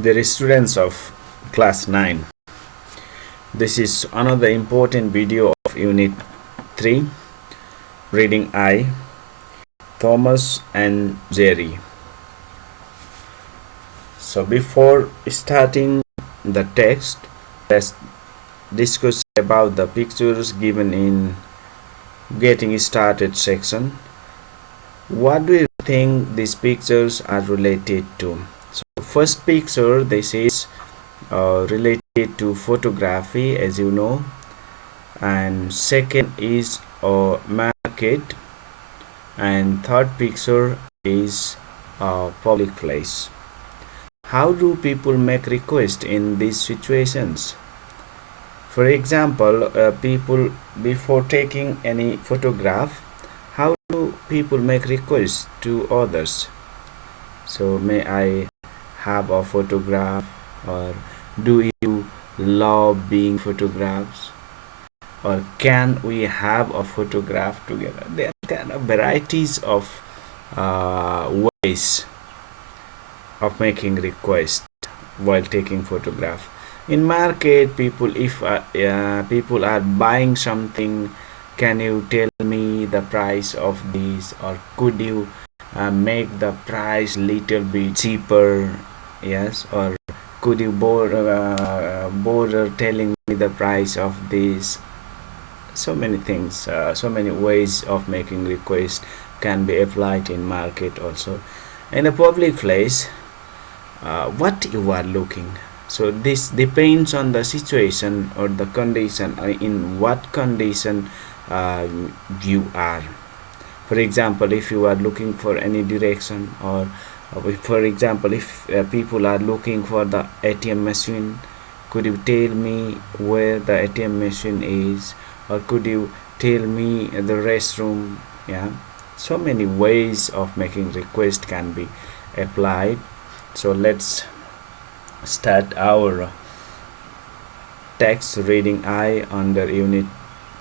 Dear students of class 9, this is another important video of unit 3, reading I, Thomas and Jerry. So before starting the text, let's discuss about the pictures given in getting started section. What do you think these pictures are related to? So first picture, this is related to photography, as you know, and second is a market, and third picture is a public place. How do people make requests in these situations? For example, people before taking any photograph, how do people make requests to others? So may I have a photograph, or do you love being photographed, or can we have a photograph together? There are kind of varieties of ways of making requests while taking photograph. In market, people, if people are buying something, can you tell me the price of this, or could you make the price little bit cheaper? Yes, or could you bother telling me the price of this? So many things, so many ways of making requests can be applied in market also. In a public place, what you are looking, so this depends on the situation or the condition, in what condition you are. For example, if you are looking for any direction, or for example, if people are looking for the ATM machine, could you tell me where the ATM machine is, or could you tell me the restroom? Yeah, so many ways of making request can be applied. So let's start our text reading I under unit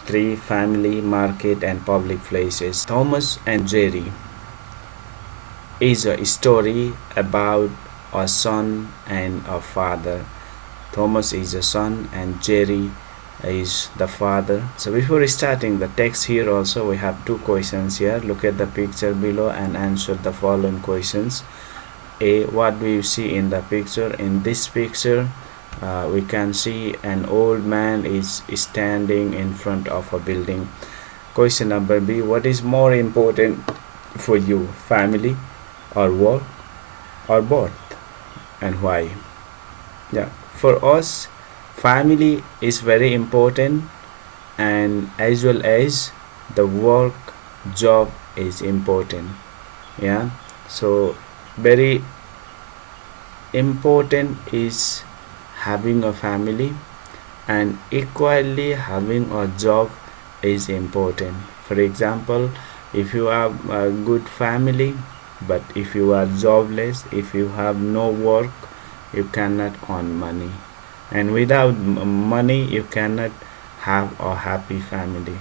3, family, market and public places. Thomas and Jerry is a story about a son and a father. Thomas is a son and Jerry is the father. So before starting the text, here also we have two questions here. Look at the picture below and answer the following questions. A, what do you see in the picture? In this picture, we can see an old man is standing in front of a building. Question number B, what is more important for you, family or work, or both, and why? Yeah, for us, family is very important, and as well as the work job is important. Yeah, so very important is having a family, and equally having a job is important. For example, if you have a good family, but if you are jobless, if you have no work, you cannot earn money, and without money you cannot have a happy family.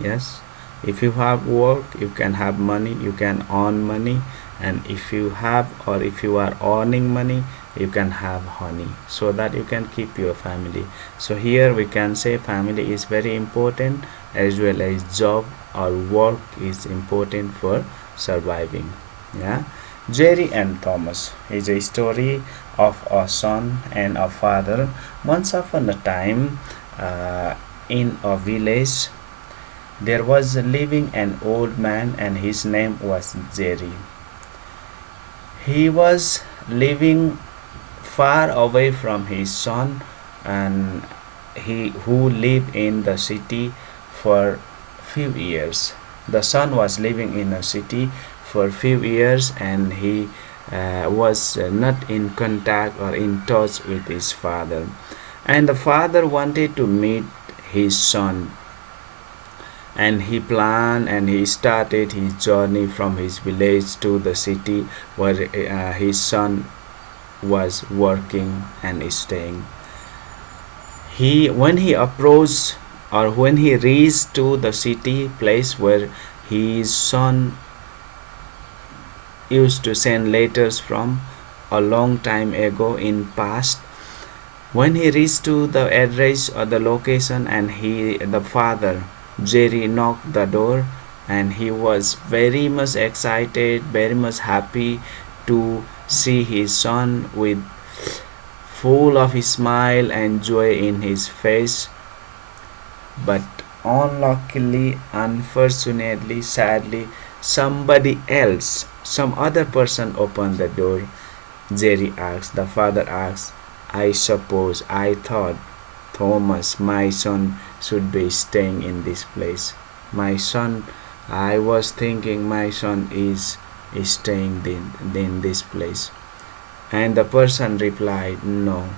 Yes, if you have work, you can have money, you can earn money, and if you have, or if you are earning money, you can have honey, so that you can keep your family. So here we can say family is very important, as well as job or work is important for surviving. Yeah, Jerry and Thomas is a story of a son and a father. Once upon a time, in a village, there was living an old man, and his name was Jerry. He was living far away from his son, and he who lived in the city for few years. The son was living in a city for few years, and he was not in contact or in touch with his father. And the father wanted to meet his son, and he planned and he started his journey from his village to the city where his son was working and staying. When he approached, or when he reached to the city place where his son used to send letters from, a long time ago in past. When he reached to the address or the location, and the father Jerry knocked the door, and he was very much excited, very much happy to see his son with full of smile and joy in his face. But unluckily, unfortunately, sadly, somebody else, some other person opened the door. Jerry asked, the father asked, I suppose I thought Thomas, my son, should be staying in this place. My son, I was thinking my son is staying in this place. And the person replied, no,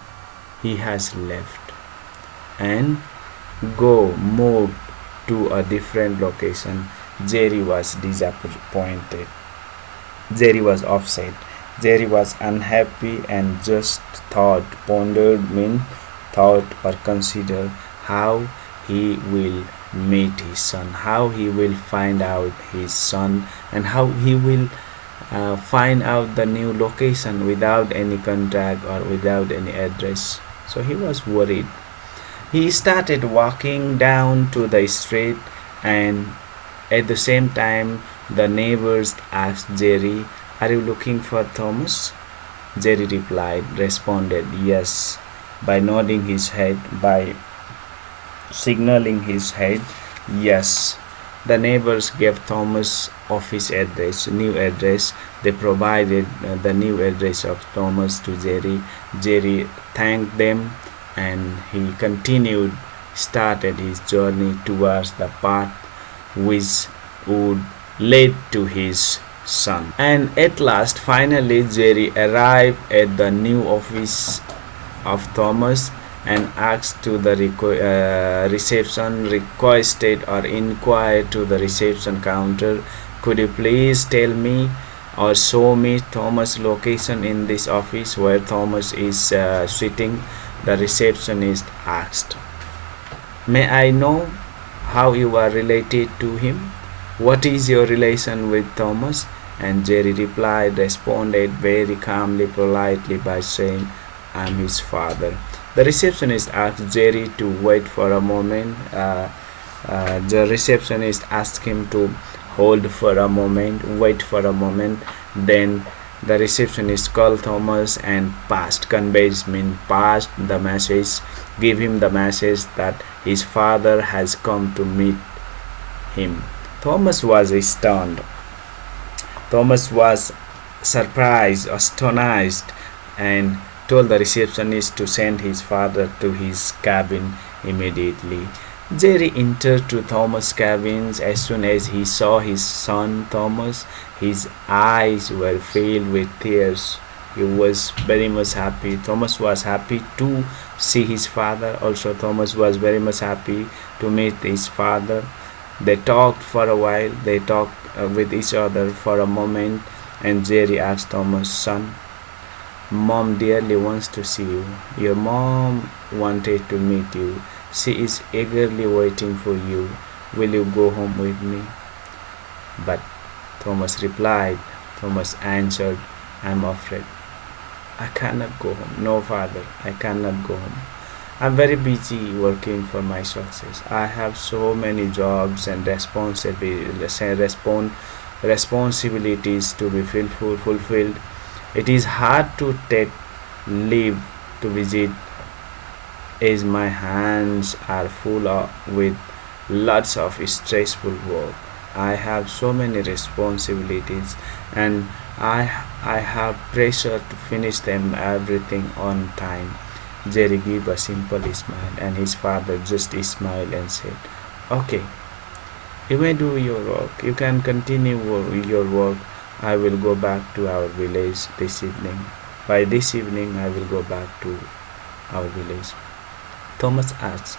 he has left and moved to a different location. Jerry was disappointed. Jerry was upset. Jerry was unhappy and just thought or considered how he will meet his son, how he will find out his son, and how he will find out the new location without any contact or without any address. So he was worried. He started walking down to the street, and at the same time, the neighbors asked Jerry, are you looking for Thomas? Jerry responded, yes, by nodding his head, by signaling his head, yes. The neighbors gave Thomas office address, new address. They provided the new address of Thomas to Jerry. Jerry thanked them, and he started his journey towards the path which would lead to his son. And at last, finally, Jerry arrived at the new office of Thomas and asked to the reception, requested or inquired to the reception counter, could you please tell me or show me Thomas' location in this office where Thomas is sitting? The receptionist asked. May I know how you are related to him? What is your relation with Thomas? And Jerry responded very calmly, politely by saying, I am his father. The receptionist asked Jerry to wait for a moment. The receptionist asked him to hold for a moment, wait for a moment. Then the receptionist called Thomas and passed the message, give him the message that his father has come to meet him. Thomas was stunned. Thomas was surprised, astonished, and told the receptionist to send his father to his cabin immediately. Jerry entered to Thomas' cabin. As soon as he saw his son Thomas, his eyes were filled with tears. He was very much happy. Thomas was happy to see his father. Also, Thomas was very much happy to meet his father. They talked for a while. They talked with each other for a moment, and Jerry asked Thomas, son, Mom dearly wants to see you. Your mom wanted to meet you. She is eagerly waiting for you. Will you go home with me? But Thomas answered, I'm afraid. I cannot go home. No, father, I cannot go home. I'm very busy working for my success. I have so many jobs and responsibilities to be fulfilled. It is hard to take leave to visit as my hands are with lots of stressful work. I have so many responsibilities, and I have pressure to finish them everything on time. Jerry gave a simple smile, and his father just smiled and said, okay, you may do your work. You can continue your work. I will go back to our village this evening. By this evening, I will go back to our village. Thomas asked,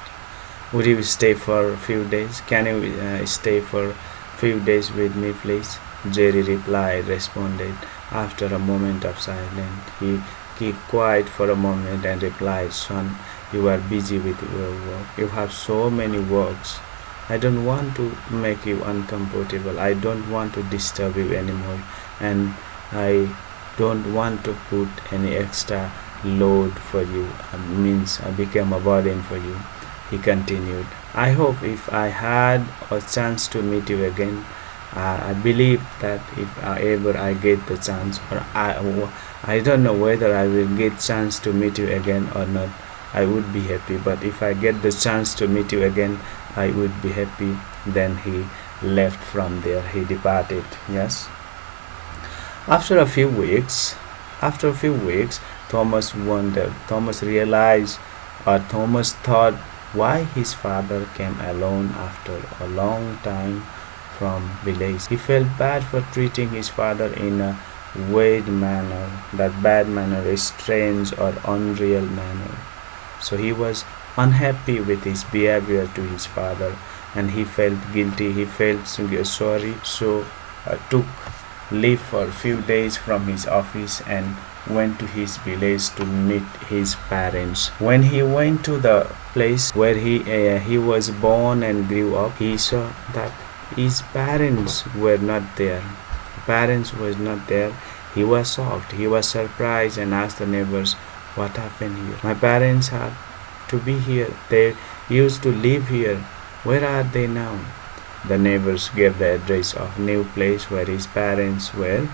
would you stay for a few days? Can you stay for a few days with me, please? Jerry responded after a moment of silence. He kept quiet for a moment and replied, son, you are busy with your work. You have so many works. I don't want to make you uncomfortable. I don't want to disturb you anymore. And I don't want to put any extra load for you, means I became a burden for you. He continued, I hope if I had a chance to meet you again, I believe that if ever I get the chance, or I don't know whether I will get chance to meet you again or not, I would be happy. But if I get the chance to meet you again, I would be happy. Then he left from there. He departed. Yes. After a few weeks, after a few weeks, Thomas wondered. Thomas realized, or Thomas thought, why his father came alone after a long time from village. He felt bad for treating his father in a weird manner. That bad manner is strange or unreal manner. So he was unhappy with his behavior to his father, and he felt guilty. He felt sorry. So took leave for a few days from his office and went to his village to meet his parents. When he went to the place where he was born and grew up, he saw that his parents were not there. Parents was not there. He was shocked. He was surprised and asked the neighbors, "What happened here? My parents had to be here. They used to live here. Where are they now?" The neighbors gave the address of new place where his parents were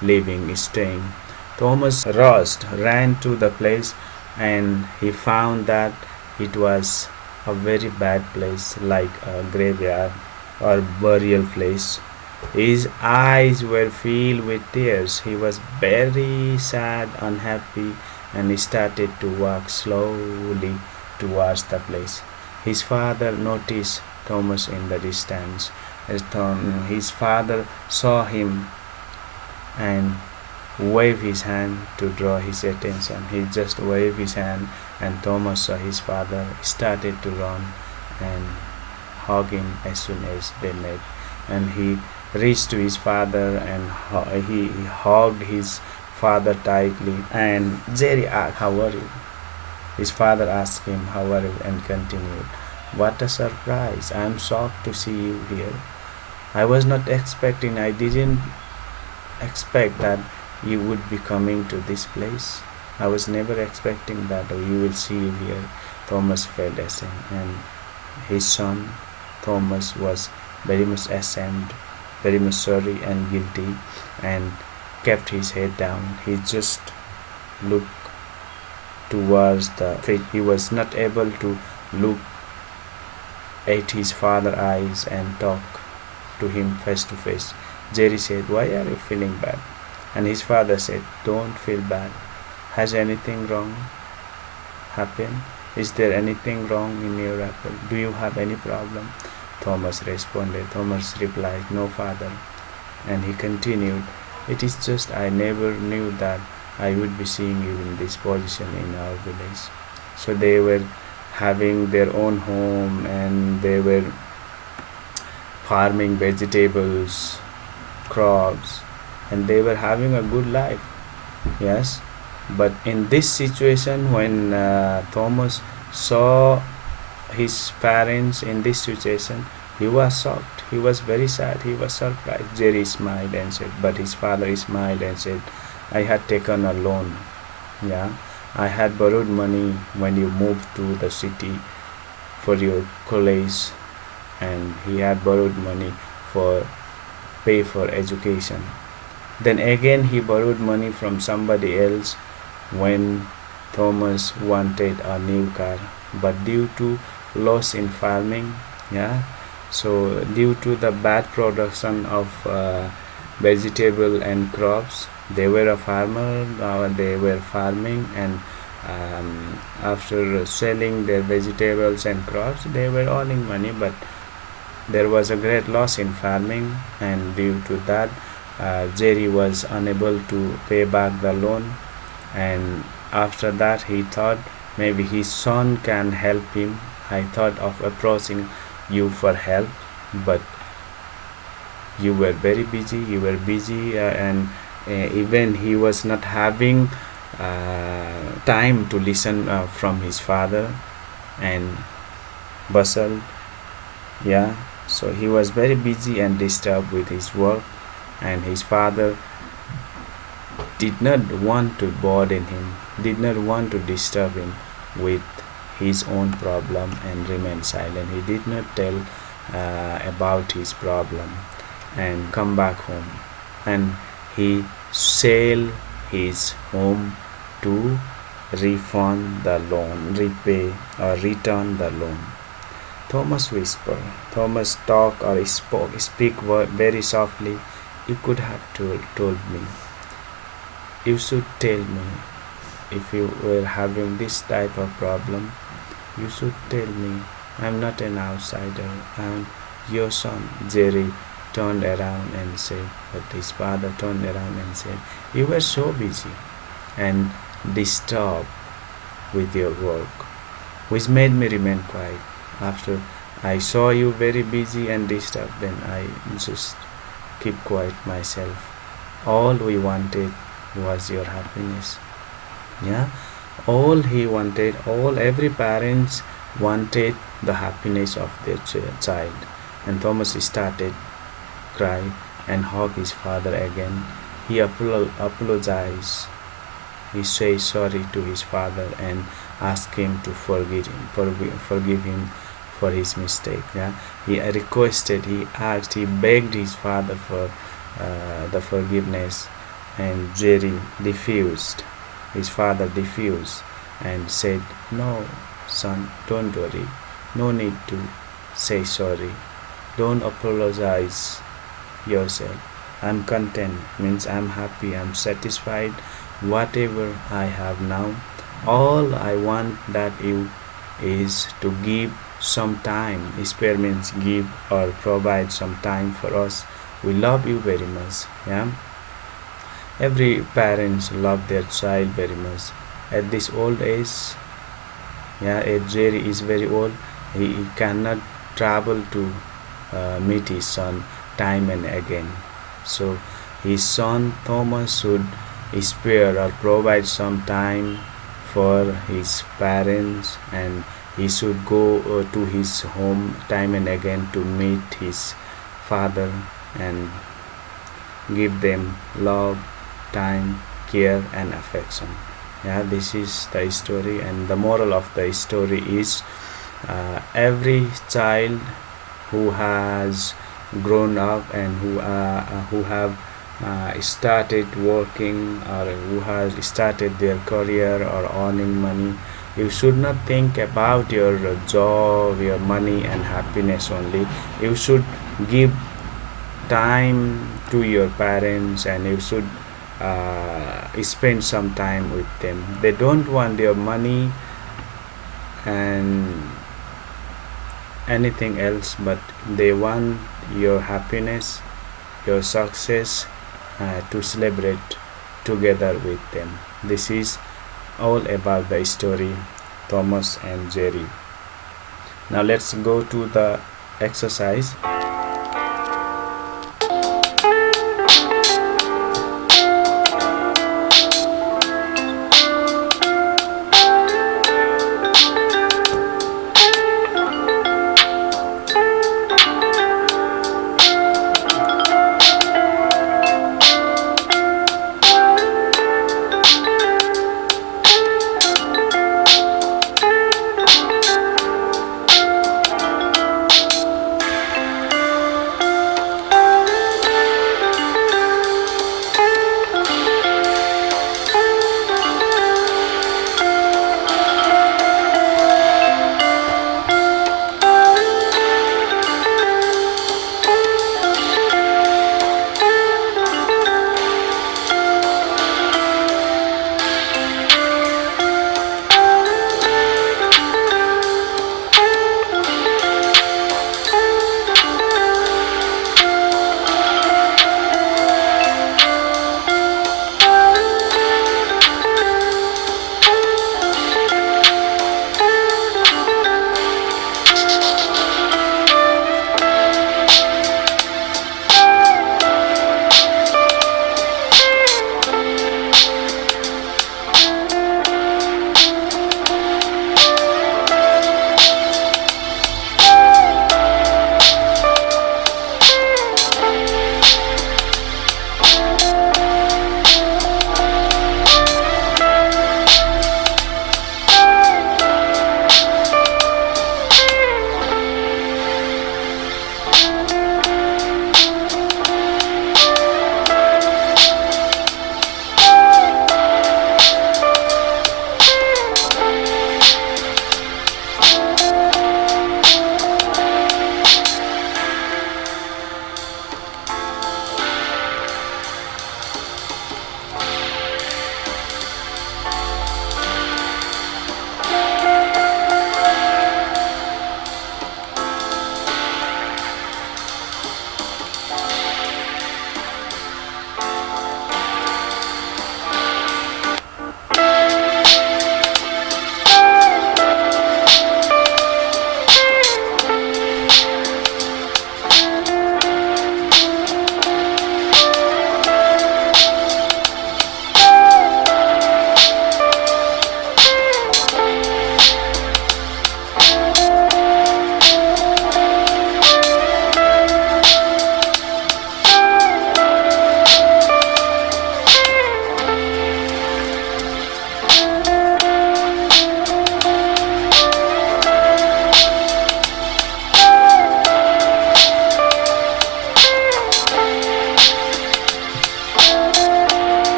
living, staying. Thomas rushed, ran to the place, and he found that it was a very bad place, like a graveyard or burial place. His eyes were filled with tears. He was very sad, unhappy, and he started to walk slowly towards the place. His father noticed Thomas in the distance. As his father saw him and waved his hand to draw his attention. He just waved his hand, and Thomas saw his father, started to run and hug him as soon as they met. And he reached to his father and he hugged his father tightly. And Jerry asked, "How are you?" His father asked him, "How are you?" and continued, "What a surprise! I am shocked to see you here. I was not expecting, I didn't expect that you would be coming to this place. I was never expecting that you will see you here." Thomas felt ashamed, and his son Thomas was very much ashamed, very much sorry and guilty, and kept his head down. He just looked towards the face. He was not able to look at his father's eyes and talk to him face to face. Jerry said, "Why are you feeling bad?" And his father said, "Don't feel bad. Has anything wrong happened? Is there anything wrong in your apple? Do you have any problem?" Thomas responded. Thomas replied, "No, father." And he continued, "It is just I never knew that I would be seeing you in this position in our village." So they were having their own home, and they were farming vegetables, crops, and they were having a good life. Yes. But in this situation, when Thomas saw his parents in this situation, he was shocked. He was very sad. He was surprised. Jerry smiled and said, but his father smiled and said, "I had taken a loan. Yeah, I had borrowed money when you moved to the city for your college, and he had borrowed money for pay for education. Then again he borrowed money from somebody else when Thomas wanted a new car, but due to loss in farming, yeah, so due to the bad production of vegetable and crops, they were a farmer, they were farming, and after selling their vegetables and crops, they were earning money, but there was a great loss in farming, and due to that, Jerry was unable to pay back the loan. And after that, he thought maybe his son can help him. I thought of approaching you for help, but you were very busy. You were busy, and even he was not having time to listen from his father, and bustled. Yeah, so he was very busy and disturbed with his work, and his father did not want to burden him, did not want to disturb him with his own problem and remain silent. He did not tell about his problem and come back home, and he sailed his home to refund the loan, repay or return the loan. Thomas whispered. Thomas talked or speak very softly. You could have told me. You should tell me if you were having this type of problem. You should tell me. I'm not an outsider. I'm your son. Jerry turned around and said, but his father turned around and said, you were so busy and disturbed with your work, which made me remain quiet. After I saw you very busy and disturbed, then I just keep quiet myself. All we wanted was your happiness. Yeah, all he wanted, all every parents wanted the happiness of their child. And Thomas started cry and hug his father again. He apologized. He says sorry to his father and asked him to forgive him for his mistake. Yeah, he requested, he asked, he begged his father for the forgiveness, and Jerry refused. His father refused and said, "No, son, don't worry. No need to say sorry. Don't apologize yourself. I'm content, means I'm happy, I'm satisfied, whatever I have now. All I want that you is to give some time. Spare means give or provide some time for us. We love you very much." Yeah. Every parents love their child very much. At this old age, yeah, Jerry is very old. He cannot travel to meet his son time and again. So his son Thomas should spare or provide some time for his parents, and he should go to his home time and again to meet his father and give them love, time, care, and affection. Yeah, this is the story, and the moral of the story is every child who has grown up and who have started working or who has started their career or earning money, you should not think about your job, your money and happiness only. You should give time to your parents, and you should spend some time with them. They don't want your money and anything else, but they want your happiness, your success, to celebrate together with them. This is all about the story Thomas and Jerry. Now let's go to the exercise.